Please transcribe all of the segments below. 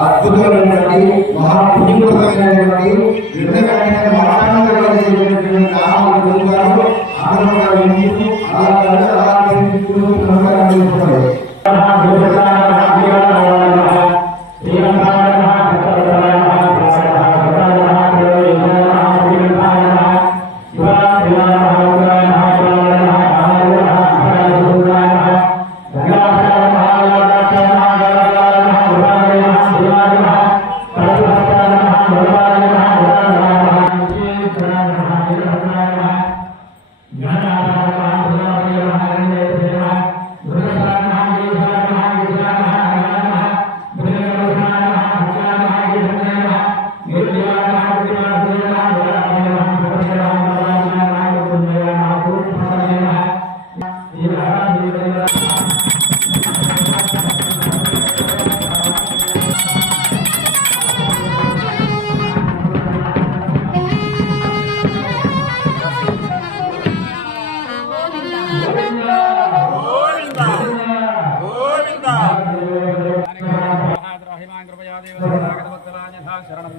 అద్భుతమైనటువంటి మహాపుణ్యప్రదమైనటువంటి నిర్ణయమైన మాట్లాడగలిగినటువంటి الله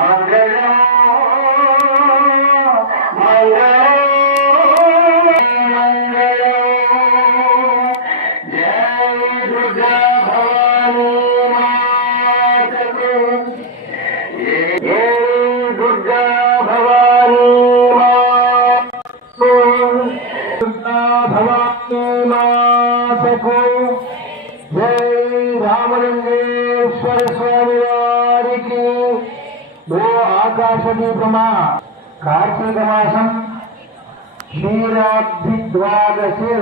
André ఆకాశ కార్తీక మాసం క్షీరాబ్ది ద్వాదశి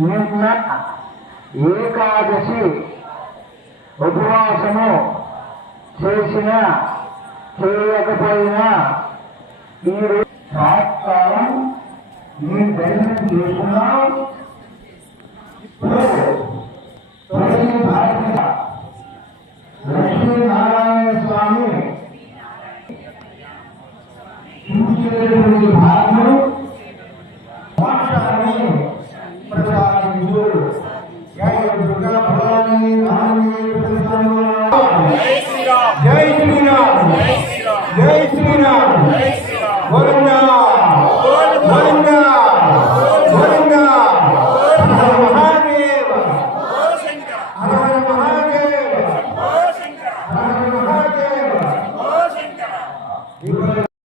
నిన్న ఏకాదశి ఉపవాసము చేసిన చేయకపోయినా ఈ రోజు సాయంకాలం ఈ దర్శనం చేసుకున్నాం. विभाग